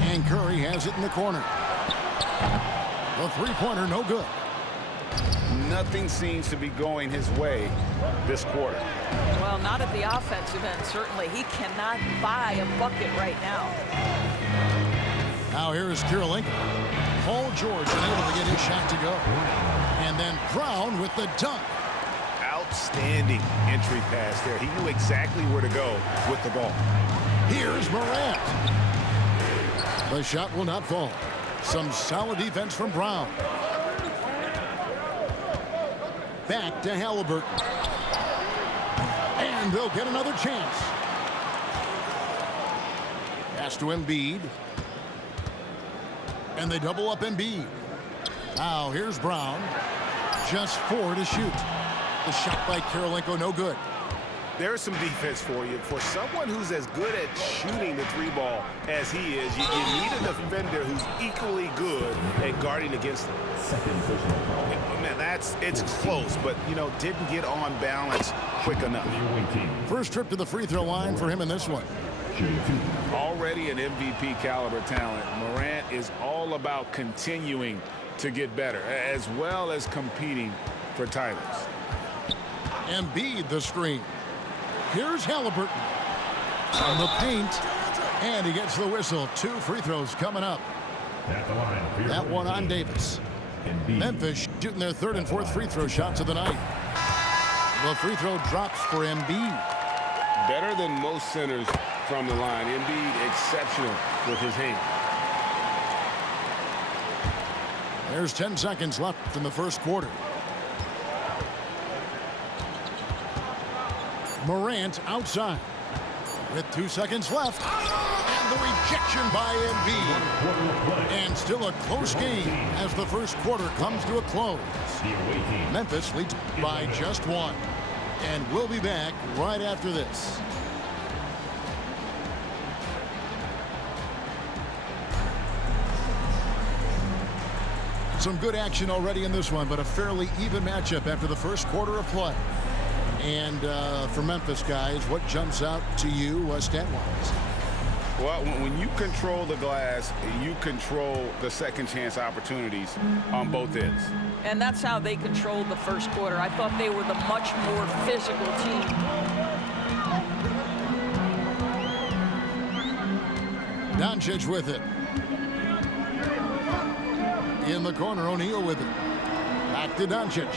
And Curry has it in the corner. The three-pointer, no good. Nothing seems to be going his way this quarter. Well, not at the offensive end, certainly. He cannot buy a bucket right now. Now here is Kirilenko. Paul George unable to get his shot to go. And then Brown with the dunk. Outstanding entry pass there. He knew exactly where to go with the ball. Here's Morant. The shot will not fall. Some solid defense from Brown. Back to Halliburton. And they'll get another chance. Pass to Embiid. And they double up Embiid. Now here's Brown. Just 4 to shoot. The shot by Kirilenko, no good. There's some defense for you. For someone who's as good at shooting the three ball as he is, you need a defender who's equally good at guarding against him. Man, it's close, but, didn't get on balance quick enough. First trip to the free throw line for him in this one. Already an MVP caliber talent, Morant is all about continuing to get better, as well as competing for titles. Embiid the screen. Here's Halliburton on the paint, and he gets the whistle. 2 free throws coming up. That one on Davis. Memphis shooting their 3rd and 4th free throw shots of the night. The free throw drops for Embiid. Better than most centers from the line. Embiid exceptional with his hand. There's 10 seconds left in the first quarter. Morant outside with 2 seconds left. And the rejection by Embiid. And still a close game as the first quarter comes to a close. Memphis leads by just 1. And we'll be back right after this. Some good action already in this one, but a fairly even matchup after the first quarter of play. And for Memphis, guys, what jumps out to you stat-wise? Well, when you control the glass, you control the second chance opportunities on both ends. And that's how they controlled the first quarter. I thought they were the much more physical team. Doncic with it. In the corner, O'Neal with it. Back to Doncic.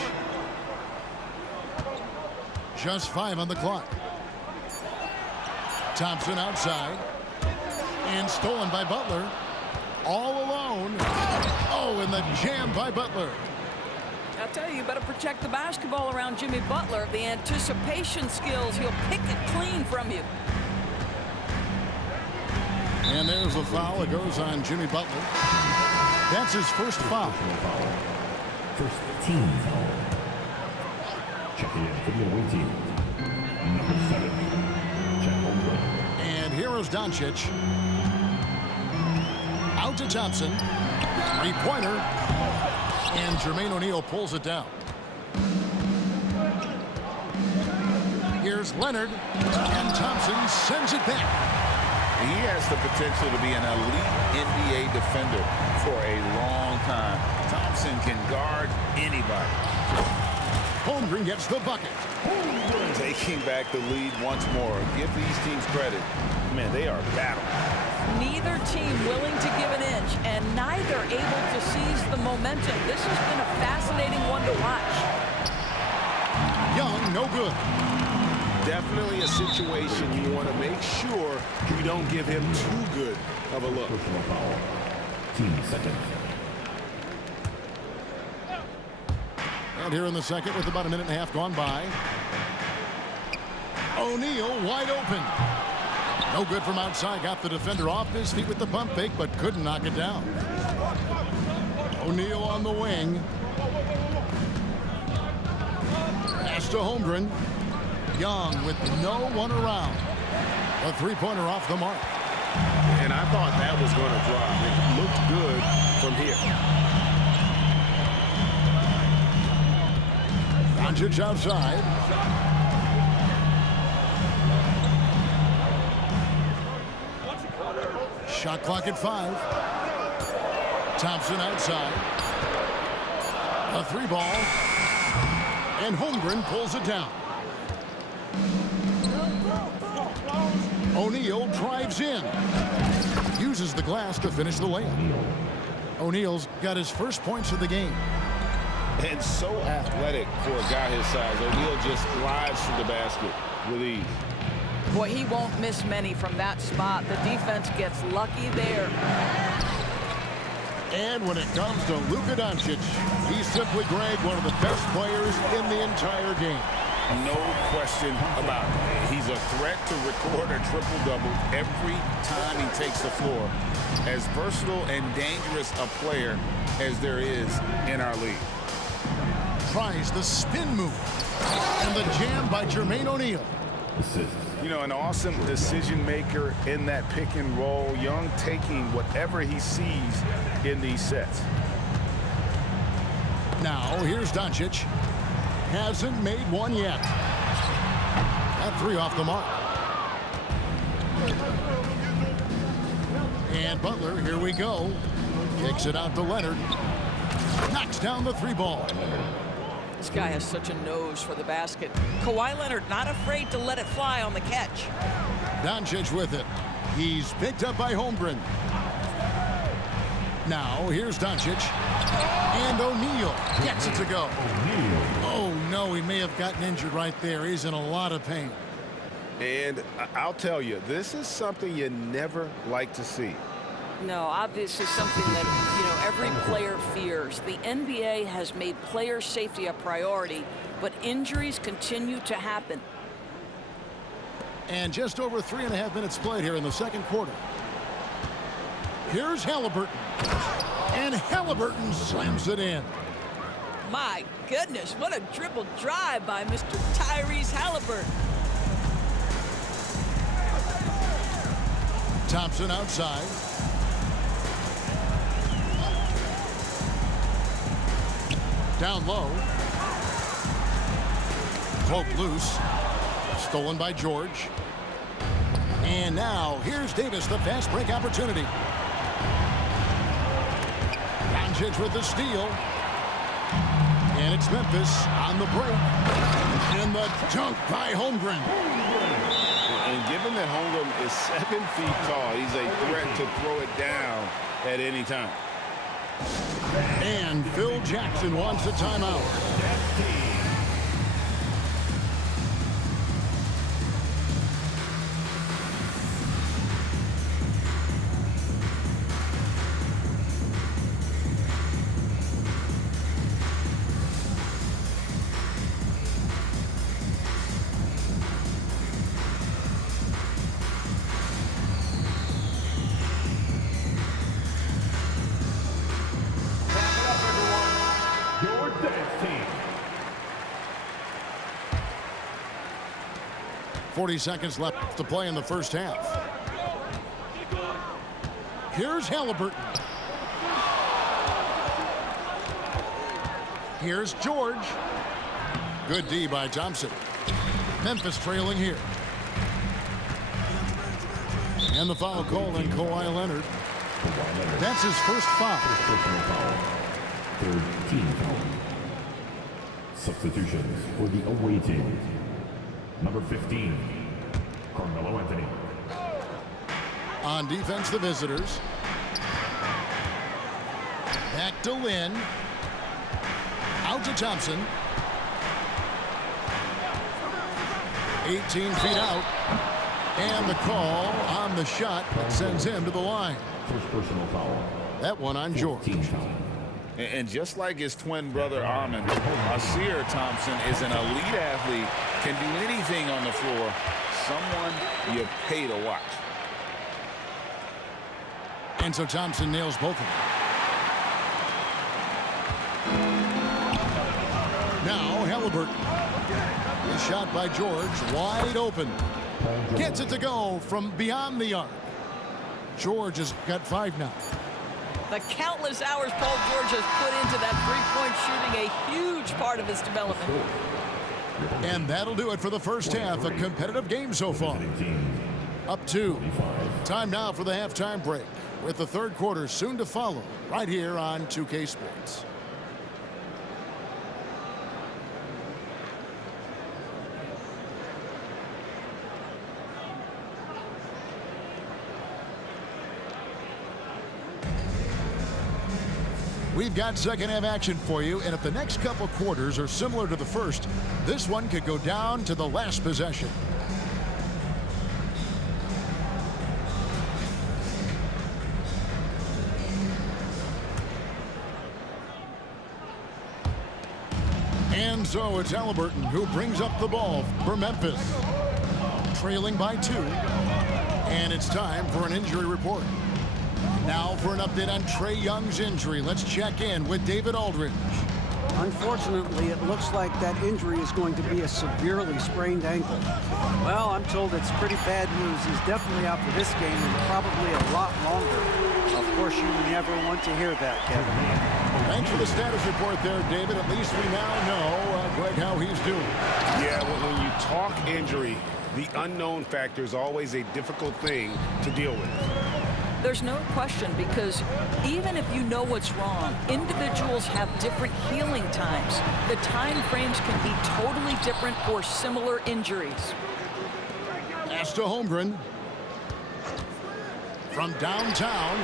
Just 5 on the clock. Thompson outside. And stolen by Butler. All alone. Oh, and the jam by Butler. I'll tell you, you better protect the basketball around Jimmy Butler. The anticipation skills, he'll pick it clean from you. And there's the foul. It goes on Jimmy Butler. That's his first foul. First team foul. Checking in for the away team. Number 7. And here is Doncic. Out to Thompson. 3-pointer. And Jermaine O'Neal pulls it down. Here's Leonard. And Thompson sends it back. He has the potential to be an elite NBA defender for a long time. Thompson can guard anybody. Holmgren gets the bucket. Taking back the lead once more. Give these teams credit. Man, they are battling. Neither team willing to give an inch, and neither able to seize the momentum. This has been a fascinating one to watch. Young, no good. Definitely a situation you want to make sure you don't give him too good of a look. Team second. And here in the second with about a minute and a half gone by. O'Neal wide open. No good from outside. Got the defender off his feet with the pump fake, but couldn't knock it down. O'Neal on the wing. Pass to Holmgren. Young with no one around. A 3-pointer off the mark. And I thought that was going to drop. It looked good from here. Doncic outside. Shot clock at 5. Thompson outside. A 3-ball. And Holmgren pulls it down. O'Neal drives in. Uses the glass to finish the layup. O'Neal's got his first points of the game. And so athletic for a guy his size. O'Neal just glides to the basket with ease. Boy, he won't miss many from that spot. The defense gets lucky there. And when it comes to Luka Doncic, he's simply, Greg, one of the best players in the entire game. No question about it. He's a threat to record a triple-double every time he takes the floor. As versatile and dangerous a player as there is in our league. Tries the spin move. And the jam by Jermaine O'Neal. You know, an awesome decision maker in that pick and roll. Young taking whatever he sees in these sets. Now, here's Doncic. Hasn't made one yet. That 3 off the mark. And Butler, here we go. Kicks it out to Leonard. Knocks down the 3-ball. This guy has such a nose for the basket. Kawhi Leonard not afraid to let it fly on the catch. Doncic with it. He's picked up by Holmgren. Now, here's Doncic. And O'Neal gets it to go. Oh, no, he may have gotten injured right there. He's in a lot of pain. And I'll tell you, this is something you never like to see. No, obviously something that, every player fears. The NBA has made player safety a priority, but injuries continue to happen. And just over 3.5 minutes played here in the second quarter. Here's Halliburton. And Halliburton slams it in. My goodness, what a dribble drive by Mr. Tyrese Halliburton. Thompson outside. Down low. Cloak loose. Stolen by George. And now, here's Davis, the fast break opportunity. Doncic with the steal. And it's Memphis on the break. And the dunk by Holmgren. And given that Holmgren is 7 feet tall, he's a threat to throw it down at any time. And Phil Jackson wants a timeout. Your dance team. 40 seconds left to play in the first half. Here's Halliburton. Here's George. Good D by Thompson. Memphis trailing here. And the foul called on Kawhi Leonard. That's his first foul. Personal foul. Third team foul. Substitutions for the away team. Number 15, Carmelo Anthony. On defense, the visitors. Back to Lynn. Out to Thompson. 18 feet out. And the call on the shot that sends him to the line. First personal foul. That one on George. Team foul. And just like his twin brother Armin, Asir Thompson is an elite athlete, can do anything on the floor. Someone you pay to watch. And so Thompson nails both of them. Now Halliburton. The shot by George, wide open. Gets it to go from beyond the arc. George has got 5 now. The countless hours Paul George has put into that three-point shooting, a huge part of his development. And that'll do it for the first half. A competitive game so far. Up 2. Time now for the halftime break, with the third quarter soon to follow right here on 2K Sports. We've got second half action for you, and if the next couple quarters are similar to the first, this one could go down to the last possession. And so it's Halliburton who brings up the ball for Memphis, trailing by 2, and it's time for an injury report. Now for an update on Trae Young's injury. Let's check in with David Aldridge. Unfortunately, it looks like that injury is going to be a severely sprained ankle. Well, I'm told it's pretty bad news. He's definitely out for this game and probably a lot longer. Of course, you never want to hear that, Kevin. Thanks for the status report there, David. At least we now know, Greg, how he's doing. Yeah, when you talk injury, the unknown factor is always a difficult thing to deal with. There's no question, because even if you know what's wrong, individuals have different healing times. The time frames can be totally different for similar injuries. Pass to Holmgren. From downtown,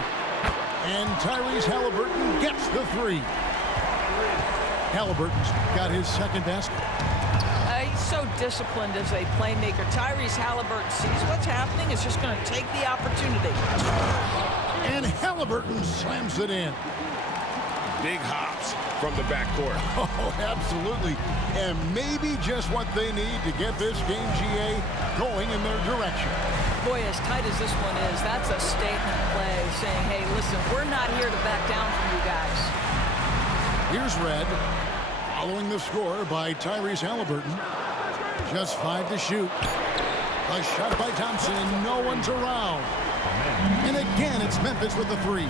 and Tyrese Halliburton gets the 3. Halliburton's got his second basket. He's so disciplined as a playmaker. Tyrese Halliburton sees what's happening, is just going to take the opportunity. And Halliburton slams it in. Big hops from the backcourt. Oh, absolutely. And maybe just what they need to get this game, GA, going in their direction. Boy, as tight as this one is, that's a statement play saying, hey, listen, we're not here to back down from you guys. Here's Red, following the score by Tyrese Halliburton. Just 5 to shoot. A shot by Thompson, and no one's around. And again, it's Memphis with the 3.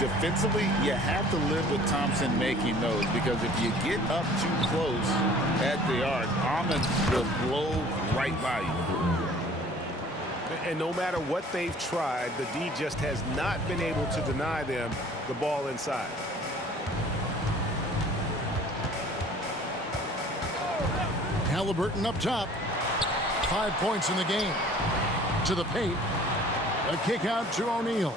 Defensively, you have to live with Thompson making those, because if you get up too close at the arc, Ahmed will blow right by you. And no matter what they've tried, the D just has not been able to deny them the ball inside. Halliburton up top. 5 points in the game. To the paint. A kick out to O'Neal.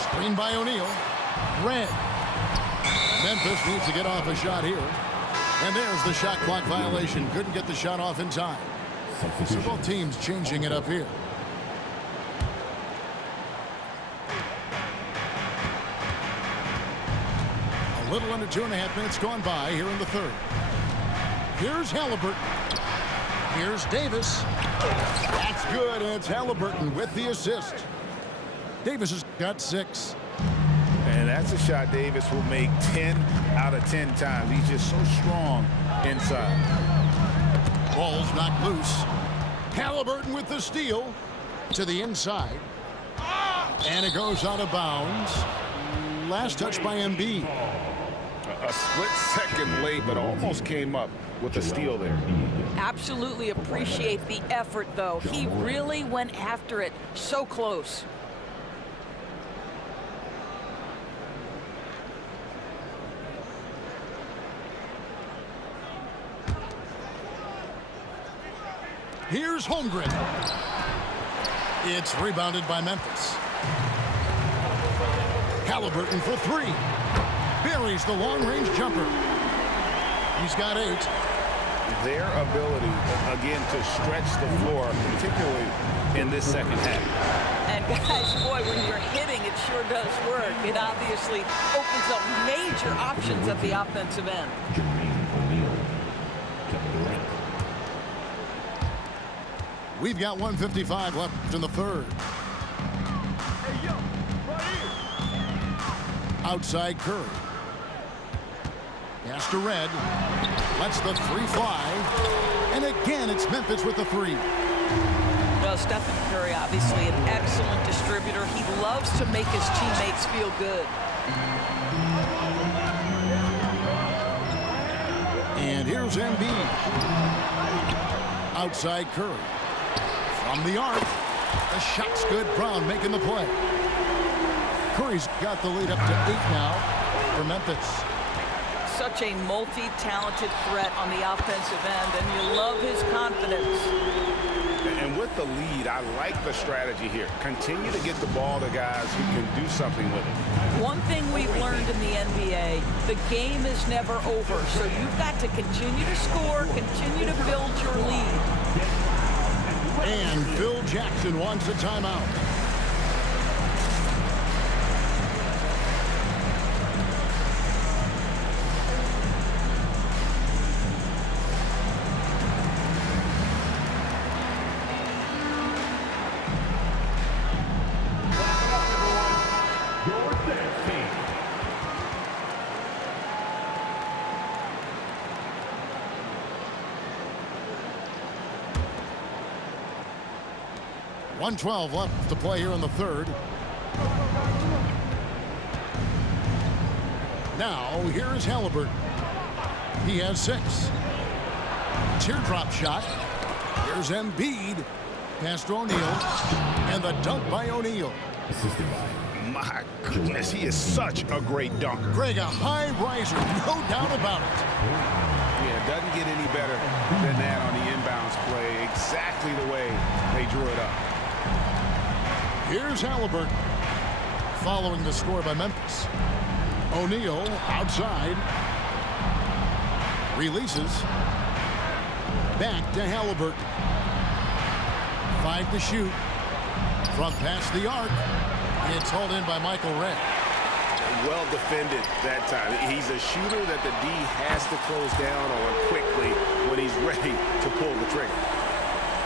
Screen by O'Neal. Red. Memphis needs to get off a shot here. And there's the shot clock violation. Couldn't get the shot off in time. So both teams changing it up here. A little under 2.5 minutes gone by here in the third. Here's Halliburton. Here's Davis. That's good, and it's Halliburton with the assist. Davis has got 6. And that's a shot Davis will make 10 out of 10 times. He's just so strong inside. Ball's knocked loose. Halliburton with the steal to the inside. And it goes out of bounds. Last touch by Embiid. A split second late, but almost came up with a steal there. Absolutely appreciate the effort, though. He really went after it. So close. Here's Holmgren. It's rebounded by Memphis. Halliburton for 3. Buries the long-range jumper. He's got 8. Their ability, again, to stretch the floor, particularly in this second half. And guys, boy, when you're hitting, it sure does work. It obviously opens up major options at the offensive end. We've got 1:55 left in the third. Outside Curry. Pass to Red. Lets the 3 fly. And again, it's Memphis with the 3. Well, Stephen Curry, obviously an excellent distributor. He loves to make his teammates feel good. Here's Embiid. Outside Curry. From the arc. The shot's good. Brown making the play. Curry's got the lead up to 8 now for Memphis. Such a multi-talented threat on the offensive end, and you love his confidence. And with the lead, I like the strategy here. Continue to get the ball to guys who can do something with it. One thing we've learned in the NBA, the game is never over, so you've got to continue to score, continue to build your lead. And Phil Jackson wants a timeout. .112 left to play here in the third. Now, here is Halliburton. He has 6. Teardrop shot. Here's Embiid. Pass to O'Neal. And the dunk by O'Neal. My goodness, he is such a great dunker. Greg, a high riser, no doubt about it. Yeah, it doesn't get any better than that on the inbounds play. Exactly the way they drew it up. Here's Halliburton. Following the score by Memphis. O'Neal outside. Releases. Back to Halliburton. 5 to shoot. From past the arc. It's hauled in by Michael Ray. Well defended that time. He's a shooter that the D has to close down on quickly when he's ready to pull the trigger.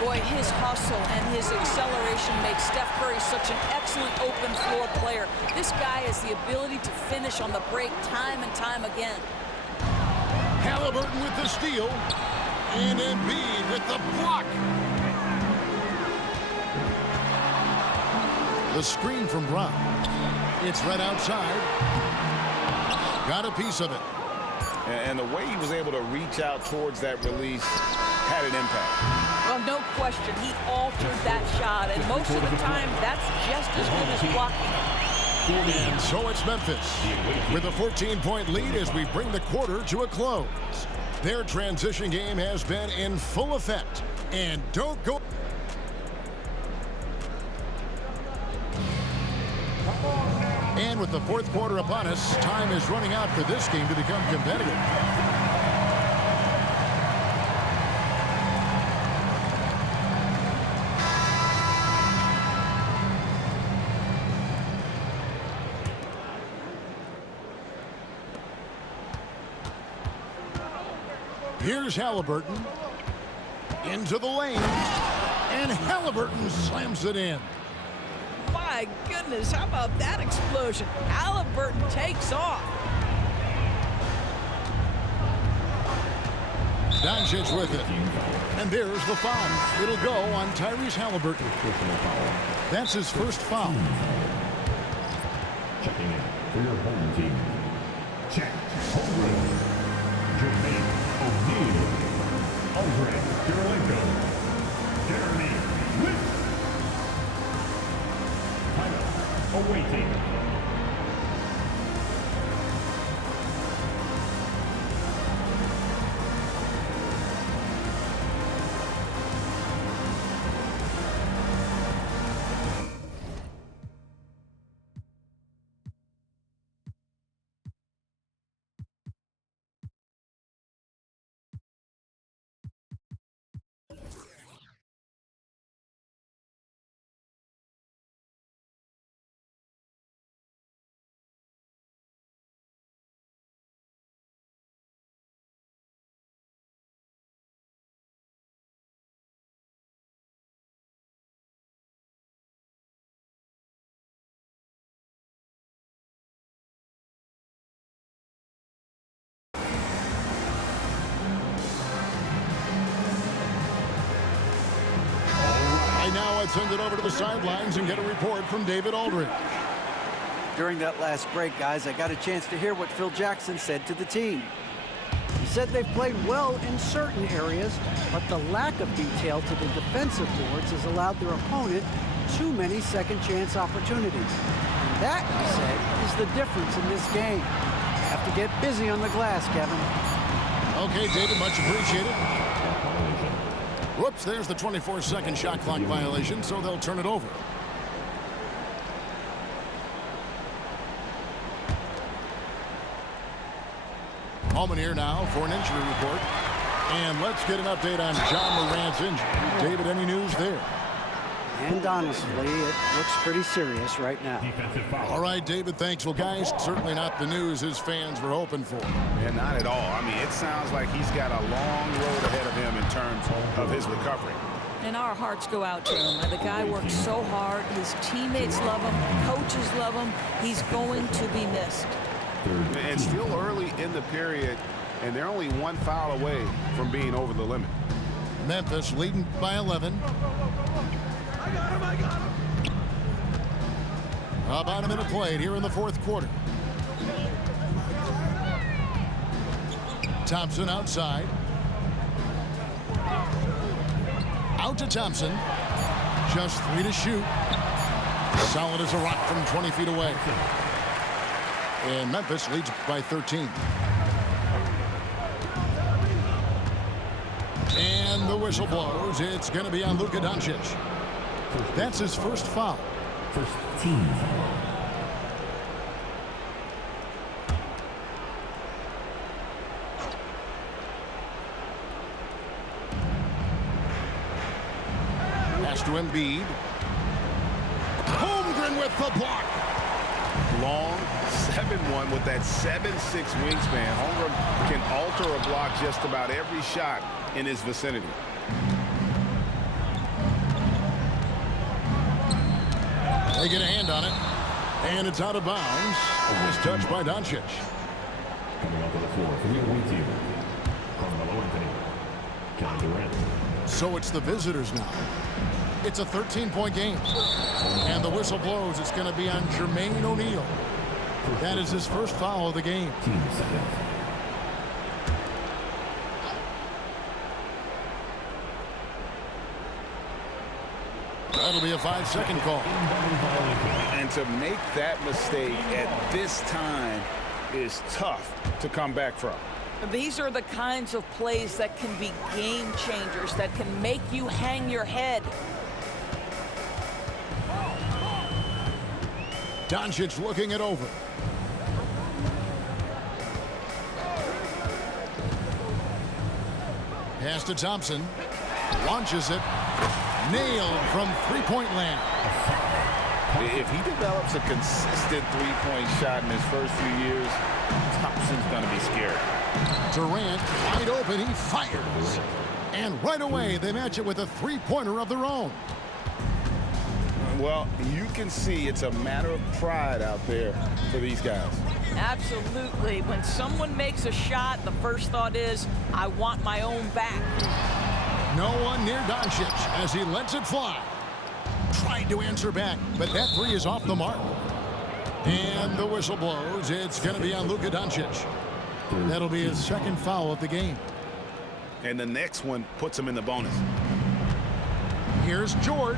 Boy, his hustle and his acceleration makes Steph Curry such an excellent open floor player. This guy has the ability to finish on the break time and time again. Halliburton with the steal. And Embiid with the block. The screen from Brown. It's right outside. Got a piece of it. And the way he was able to reach out towards that release had an impact. Well, no question, he altered that shot, and most of the time, that's just as good as blocking. And so it's Memphis with a 14-point lead as we bring the quarter to a close. Their transition game has been in full effect. And don't go... And with the fourth quarter upon us, time is running out for this game to become competitive. Here's Halliburton. Into the lane. And Halliburton slams it in. My goodness, how about that explosion? Halliburton takes off. Doncic with it. And there's the foul. It'll go on Tyrese Halliburton. That's his first foul. Checking in for your home team. Check. Home Jermaine O'Neal. Andre Kirilenko. Jeremy Witt. Timeout awaiting. Now I'd send it over to the sidelines and get a report from David Aldridge. During that last break, guys, I got a chance to hear what Phil Jackson said to the team. He said they've played well in certain areas, but the lack of detail to the defensive boards has allowed their opponent too many second-chance opportunities. And that, he said, is the difference in this game. Have to get busy on the glass, Kevin. Okay, David, much appreciated. Whoops, there's the 24-second shot clock violation, so they'll turn it over. Moment here now for an injury report. And let's get an update on John Morant's injury. David, any news there? And honestly, it looks pretty serious right now. All right, David, thanks. Well, guys, certainly not the news his fans were hoping for. Yeah, not at all. I mean, it sounds like he's got a long road ahead of him in terms of his recovery. And our hearts go out to him. The guy works so hard. His teammates love him. Coaches love him. He's going to be missed. And still early in the period, and they're only one foul away from being over the limit. Memphis leading by 11. About a minute played here in the fourth quarter. Thompson outside. Out to Thompson. Just 3 to shoot. Solid as a rock from 20 feet away. And Memphis leads by 13. And the whistle blows. It's going to be on Luka Doncic. That's his first foul. First team foul. Pass to Embiid. Holmgren with the block. Long 7'1" with that 7'6" wingspan. Holmgren can alter a block just about every shot in his vicinity. They get a hand on it, and it's out of bounds. It was touched by Doncic. Coming off of the floor for the away team. Carmelo Anthony. Kevin Durant. So it's the visitors now. It's a 13-point game. And the whistle blows. It's going to be on Jermaine O'Neal. That is his first foul of the game. Team second. That'll be a 5-second call. And to make that mistake at this time is tough to come back from. These are the kinds of plays that can be game changers, that can make you hang your head. Doncic looking it over. Pass to Thompson. Launches it. Nailed from three-point land. If he develops a consistent three-point shot in his first few years, Thompson's going to be scared. Durant wide open. He fires. And right away, they match it with a three-pointer of their own. Well, you can see it's a matter of pride out there for these guys. Absolutely. When someone makes a shot, the first thought is, I want my own back. No one near Doncic as he lets it fly. Tried to answer back, but that three is off the mark. And the whistle blows. It's going to be on Luka Doncic. That'll be his second foul of the game. And the next one puts him in the bonus. Here's George.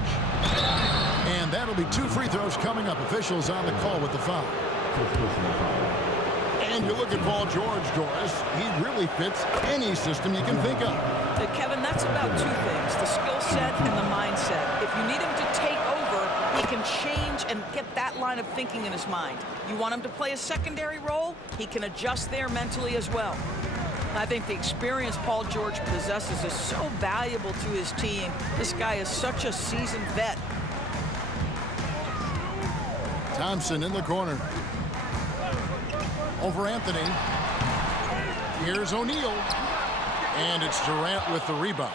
And that'll be 2 free throws coming up. Officials on the call with the foul. And you look at Paul George, Doris. He really fits any system you can think of. Kevin, that's about 2 things, the skill set and the mindset. If you need him to take over, he can change and get that line of thinking in his mind. You want him to play a secondary role, he can adjust there mentally as well. I think the experience Paul George possesses is so valuable to his team. This guy is such a seasoned vet. Thompson in the corner. Over Anthony. Here's O'Neal. And it's Durant with the rebound.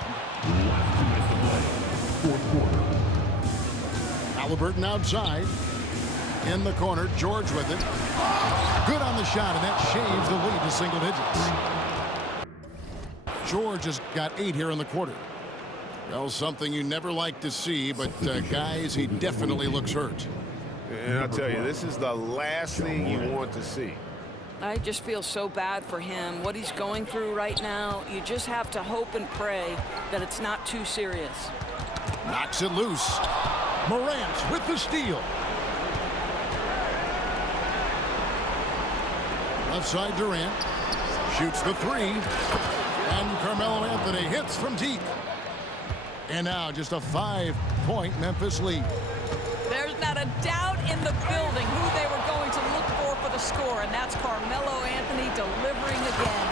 Halliburton outside. In the corner, George with it. Good on the shot, and that shaves the lead to single digits. George has got 8 here in the quarter. Well, something you never like to see, but guys, he definitely looks hurt. And I'll tell you, this is the last thing you want to see. I just feel so bad for him. What he's going through right now, you just have to hope and pray that it's not too serious. Knocks it loose. Morant with the steal. Left side Durant. Shoots the three. And Carmelo Anthony hits from deep. And now just a 5-point Memphis lead. There's not a doubt in the building who they were going to look for the score, and that's Carmelo Anthony delivering again.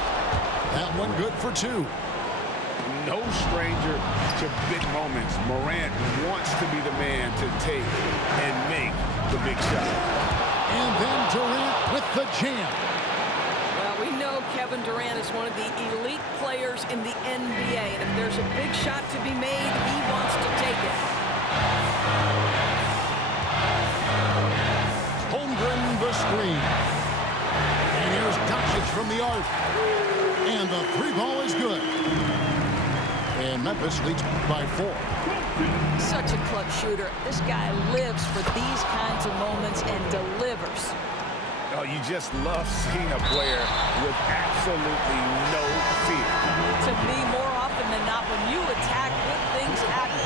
That one good for two. No stranger to big moments. Morant wants to be the man to take and make the big shot. And then Durant with the jam. Well, we know Kevin Durant is one of the elite players in the NBA, and if there's a big shot to be made, he wants to take it. Holmgren the screen. And here's Doncic from the arc. And the three ball is good. And Memphis leads by 4. Such a clutch shooter. This guy lives for these kinds of moments and delivers. Oh, you just love seeing a player with absolutely no fear. To me, more often than not, when you attack, good things happen.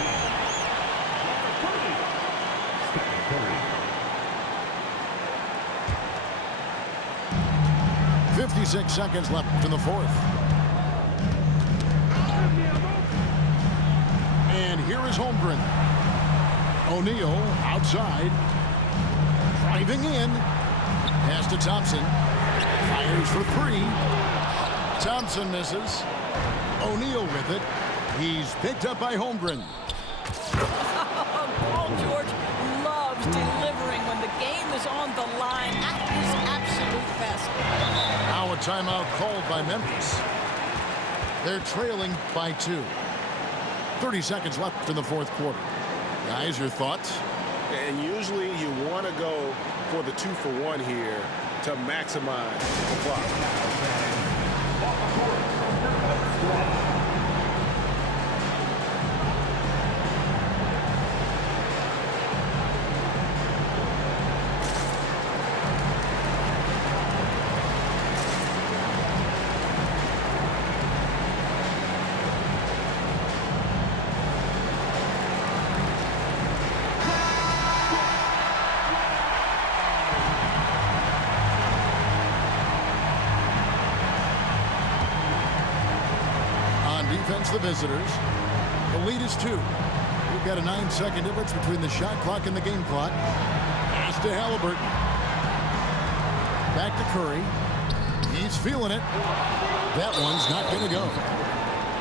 56 seconds left in the fourth. And here is Holmgren. O'Neal outside. Driving in. Pass to Thompson. Fires for three. Thompson misses. O'Neal with it. He's picked up by Holmgren. Paul George loves delivering when the game is on the line at his absolute best. Now a timeout called by Memphis. They're trailing by 2. 30 seconds left in the fourth quarter. Guys, your thoughts? And usually you want to go for the 2-for-1 here to maximize the clock. Defense, the visitors. The lead is 2. We've got a 9-second difference between the shot clock and the game clock. Pass to Halliburton. Back to Curry. He's feeling it. That one's not going to go.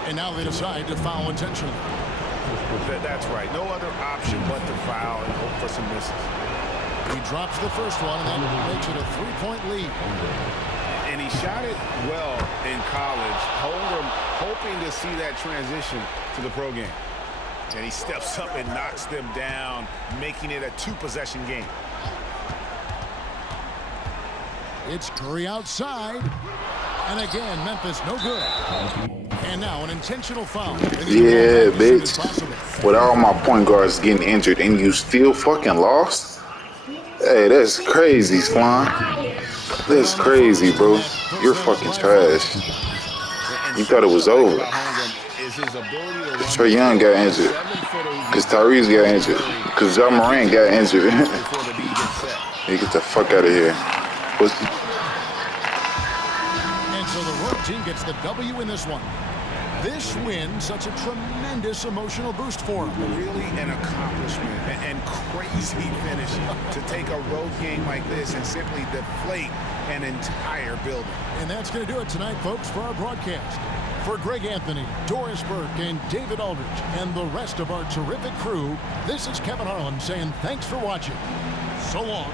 And now they decide to foul intentionally. That's right. No other option but to foul and hope for some misses. He drops the first one, and that makes it a 3-point lead. And he shot it well in college. Holmgren hoping to see that transition to the pro game. And he steps up and knocks them down, making it a 2-possession game. It's Curry outside. And again, Memphis no good. And now an intentional foul. Yeah, bitch. With all my point guards getting injured and you still fucking lost? Hey, that's crazy, Swan. That's crazy, bro. You're fucking trash. You thought it was over. Trae Young got injured. Because Tyrese got injured. Because John Morant got injured. Hey, get the fuck out of here. And so the road team gets the W in this one. This win, such a tremendous emotional boost for them. Really an accomplishment and crazy finish to take a road game like this and simply deflate an entire building. And that's going to do it tonight, folks, for our broadcast. For Greg Anthony, Doris Burke, and David Aldridge, and the rest of our terrific crew, this is Kevin Harlan saying thanks for watching. So long.